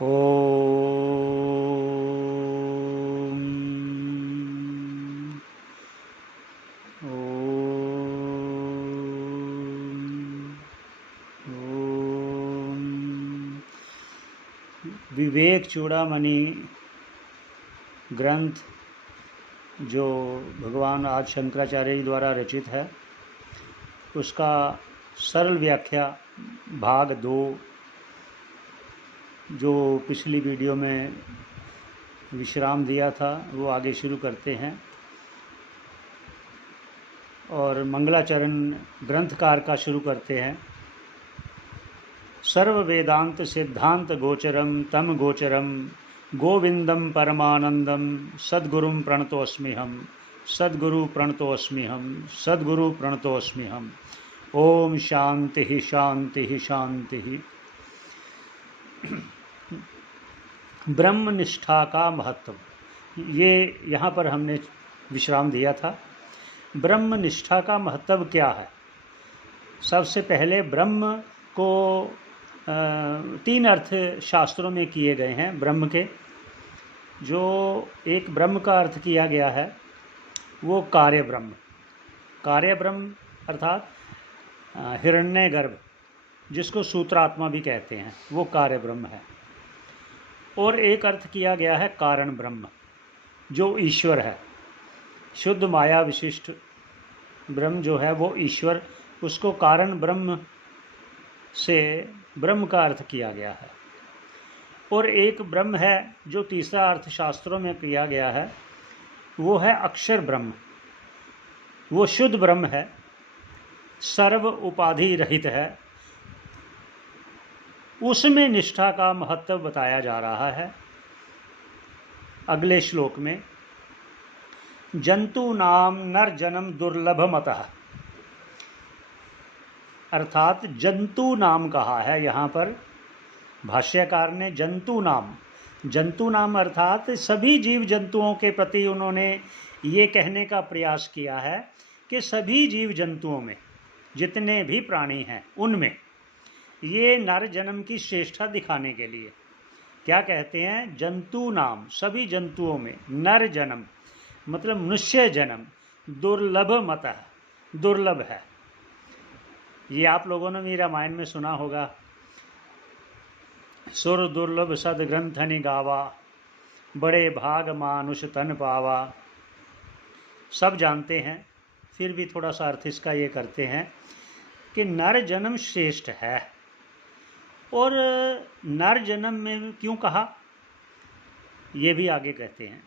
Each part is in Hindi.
ओम ओम ओम। विवेक चूड़ामणि ग्रंथ जो भगवान आज शंकराचार्य जी द्वारा रचित है, उसका सरल व्याख्या भाग 2 जो पिछली वीडियो में विश्राम दिया था वो आगे शुरू करते हैं। और मंगलाचरण ग्रंथकार का शुरू करते हैं। सर्व वेदांत सिद्धांत गोचरम तम गोचरम गोविंदम परमानंदम सद्गुरुम प्रणतोस्म्यहम सद्गुरु प्रणतोस्म्यहम सद्गुरु प्रणतोस्म्यहम। ओम शांति शांति शांति। ब्रह्मनिष्ठा का महत्व, ये यहाँ पर हमने विश्राम दिया था। ब्रह्मनिष्ठा का महत्व क्या है? सबसे पहले ब्रह्म को 3 अर्थ शास्त्रों में किए गए हैं। ब्रह्म के जो एक ब्रह्म का अर्थ किया गया है वो कार्य ब्रह्म। कार्य ब्रह्म अर्थात हिरण्यगर्भ, जिसको सूत्रात्मा भी कहते हैं, वो कार्य ब्रह्म है। और एक अर्थ किया गया है कारण ब्रह्म, जो ईश्वर है। शुद्ध माया विशिष्ट ब्रह्म जो है वो ईश्वर, उसको कारण ब्रह्म से ब्रह्म का अर्थ किया गया है। और एक ब्रह्म है जो तीसरा अर्थ शास्त्रों में किया गया है, वो है अक्षर ब्रह्म। वो शुद्ध ब्रह्म है, सर्व उपाधि रहित है। उसमें निष्ठा का महत्व बताया जा रहा है अगले श्लोक में। जंतु नाम नर जन्म दुर्लभ मतः, अर्थात जंतु नाम कहा है यहाँ पर भाष्यकार ने। जंतु नाम, जंतु नाम अर्थात सभी जीव जंतुओं के प्रति उन्होंने ये कहने का प्रयास किया है कि सभी जीव जंतुओं में जितने भी प्राणी हैं उनमें ये नर जन्म की श्रेष्ठता दिखाने के लिए क्या कहते हैं? जंतु नाम, सभी जंतुओं में नर जन्म मतलब मनुष्य जन्म दुर्लभ मतः, दुर्लभ है। ये आप लोगों ने भी रामायण में सुना होगा। सुर दुर्लभ सद ग्रंथनि गावा, बड़े भाग मानुष तन पावा। सब जानते हैं, फिर भी थोड़ा सा अर्थ इसका ये करते हैं कि नर जन्म श्रेष्ठ है। और नर जन्म में क्यों कहा, ये भी आगे कहते हैं।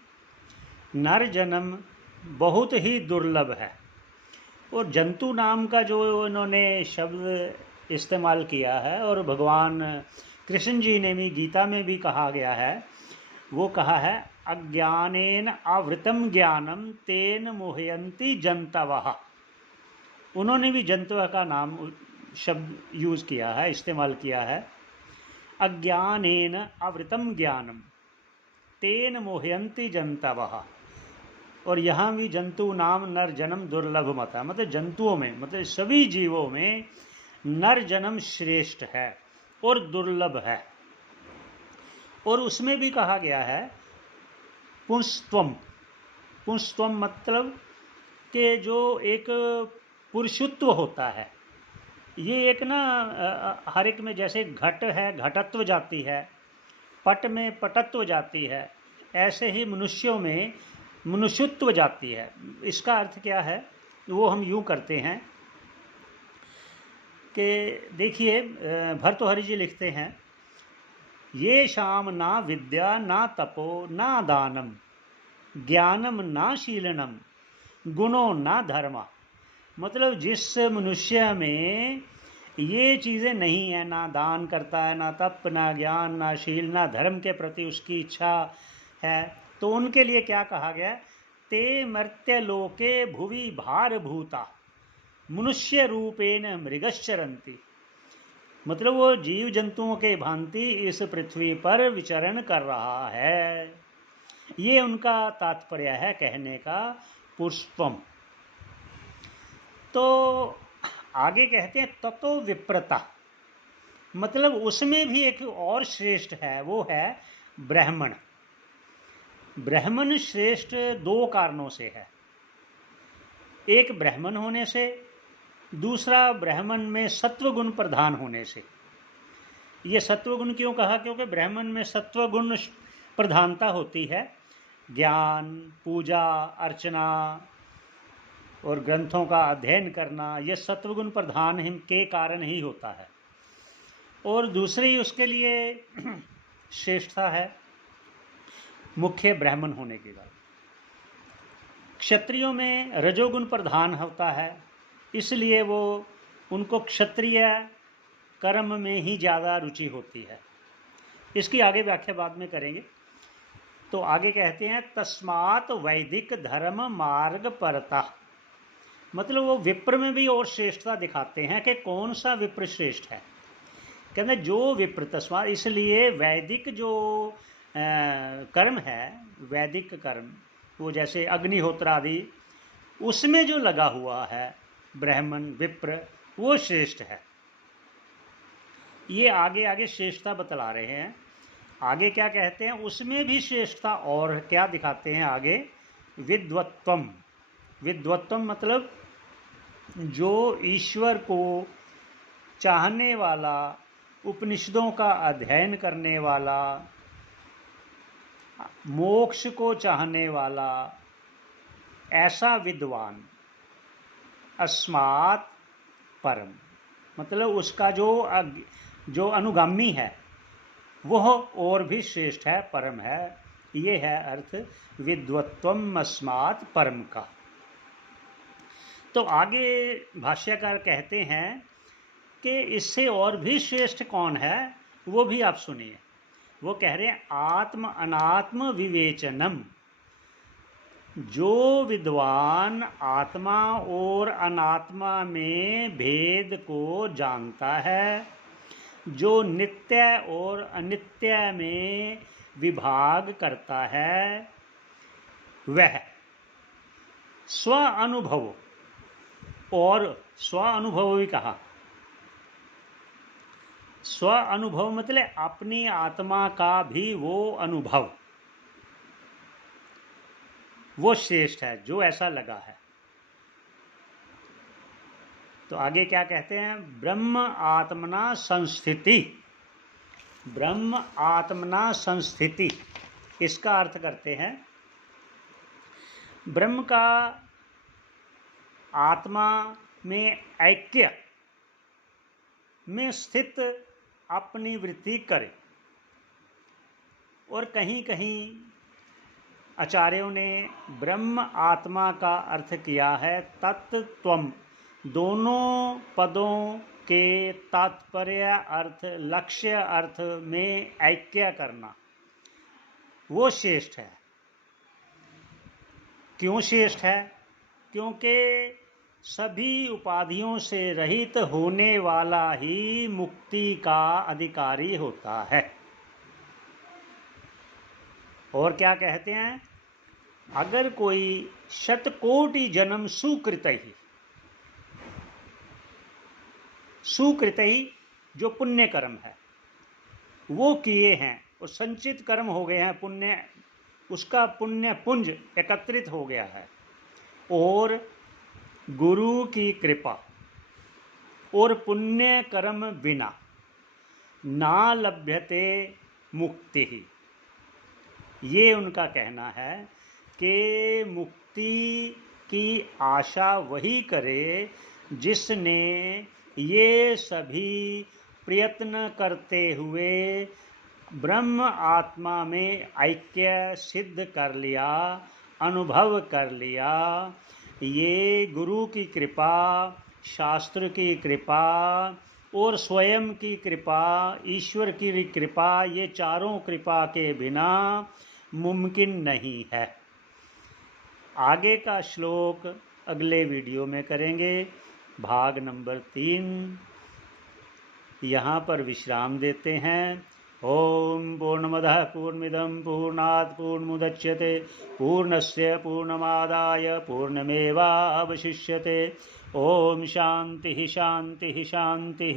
नर जन्म बहुत ही दुर्लभ है। और जंतु नाम का जो इन्होंने शब्द इस्तेमाल किया है, और भगवान कृष्ण जी ने भी गीता में भी कहा गया है, वो कहा है अज्ञानेन आवृतम ज्ञानम तेन मोहयन्ति जंतवः। उन्होंने भी जंतव का नाम शब्द यूज़ किया है, इस्तेमाल किया है। अज्ञानेन आवृतम ज्ञानम तेन मोहयन्ति जंतवः। और यहाँ भी जंतु नाम नर जन्म दुर्लभ मता, मतलब जंतुओं में, मतलब सभी जीवों में नर जन्म श्रेष्ठ है और दुर्लभ है। और उसमें भी कहा गया है पुंस्त्वम। पुंस्त्वम मतलब कि जो एक पुरुषत्व होता है, ये एक ना हर एक में, जैसे घट है घटत्व जाति है, पट में पटत्व जाति है, ऐसे ही मनुष्यों में मनुष्यत्व जाति है। इसका अर्थ क्या है वो हम यूँ करते हैं कि देखिए, भर्तृहरि जी लिखते हैं, ये शाम ना विद्या ना तपो ना दानम ज्ञानम ना शीलनम गुणों ना धर्मा। मतलब जिस मनुष्य में ये चीज़ें नहीं है, ना दान करता है, ना तप, ना ज्ञान, ना शील, ना धर्म के प्रति उसकी इच्छा है, तो उनके लिए क्या कहा गया? ते मर्त्य लोके भुवि भार भूता मनुष्य रूपेण मृगश्चरन्ति। मतलब वो जीव जंतुओं के भांति इस पृथ्वी पर विचरण कर रहा है। ये उनका तात्पर्य है कहने का, पुष्पम। तो आगे कहते हैं ततो विप्रता, मतलब उसमें भी एक और श्रेष्ठ है, वो है ब्राह्मण। ब्राह्मण श्रेष्ठ दो कारणों से है। एक ब्राह्मण होने से, दूसरा ब्राह्मण में सत्वगुण प्रधान होने से। ये सत्वगुण क्यों कहा? क्योंकि ब्राह्मण में सत्वगुण प्रधानता होती है। ज्ञान, पूजा अर्चना और ग्रंथों का अध्ययन करना, ये सत्वगुण प्रधान के कारण ही होता है। और दूसरी उसके लिए श्रेष्ठता है मुख्य ब्राह्मण होने के बाद। क्षत्रियों में रजोगुण प्रधान होता है, इसलिए वो उनको क्षत्रिय कर्म में ही ज़्यादा रुचि होती है। इसकी आगे व्याख्या बाद में करेंगे। तो आगे कहते हैं तस्मात् वैदिक धर्म मार्ग परता, मतलब वो विप्र में भी और श्रेष्ठता दिखाते हैं कि कौन सा विप्र श्रेष्ठ है। कहते जो विप्र तस्मात्, इसलिए वैदिक जो कर्म है, वैदिक कर्म वो जैसे अग्निहोत्र आदि, उसमें जो लगा हुआ है ब्राह्मण विप्र, वो श्रेष्ठ है। ये आगे आगे श्रेष्ठता बतला रहे हैं। आगे क्या कहते हैं? उसमें भी श्रेष्ठता और क्या दिखाते हैं आगे? विद्वत्वम। विद्वत्वम मतलब जो ईश्वर को चाहने वाला, उपनिषदों का अध्ययन करने वाला, मोक्ष को चाहने वाला, ऐसा विद्वान, अस्मात् परम, मतलब उसका जो अनुगामी है वह और भी श्रेष्ठ है, परम है। ये है अर्थ विद्वत्वम अस्मात् परम का। तो आगे भाष्यकार कहते हैं कि इससे और भी श्रेष्ठ कौन है, वो भी आप सुनिए। वो कह रहे हैं आत्म अनात्म विवेचनम। जो विद्वान आत्मा और अनात्मा में भेद को जानता है, जो नित्य और अनित्य में विभाग करता है, वह स्व अनुभव, और स्व अनुभव भी कहा, स्व अनुभव मतलब अपनी आत्मा का भी वो अनुभव, वो श्रेष्ठ है जो ऐसा लगा है। तो आगे क्या कहते हैं? ब्रह्म आत्मना संस्थिति। ब्रह्म आत्मना संस्थिति, इसका अर्थ करते हैं ब्रह्म का आत्मा में ऐक्य में स्थित अपनी वृत्ति करे। और कहीं कहीं आचार्यों ने ब्रह्म आत्मा का अर्थ किया है तत्त्वम। दोनों पदों के तात्पर्य अर्थ, लक्ष्य अर्थ में ऐक्य करना, वो श्रेष्ठ है। क्यों श्रेष्ठ है? क्योंकि सभी उपाधियों से रहित होने वाला ही मुक्ति का अधिकारी होता है। और क्या कहते हैं? अगर कोई शतकोटि जन्म सुकृत ही जो पुण्य कर्म है वो किए हैं और संचित कर्म हो गए हैं, पुण्य, उसका पुण्य पुंज एकत्रित हो गया है, और गुरु की कृपा और पुण्य कर्म बिना ना लभ्यते मुक्ति ही। ये उनका कहना है कि मुक्ति की आशा वही करे जिसने ये सभी प्रयत्न करते हुए ब्रह्म आत्मा में ऐक्य सिद्ध कर लिया, अनुभव कर लिया। ये गुरु की कृपा, शास्त्र की कृपा और स्वयं की कृपा, ईश्वर की कृपा, ये चारों कृपा के बिना मुमकिन नहीं है। आगे का श्लोक अगले वीडियो में करेंगे, भाग नंबर 3। यहाँ पर विश्राम देते हैं। ओम पूर्णमदः पूर्णमिदं पूर्णात् पूर्णमुदच्यते पूर्णस्य पूर्णमादाय पूर्णमेवावशिष्यते। ओम शांति शांति शांति।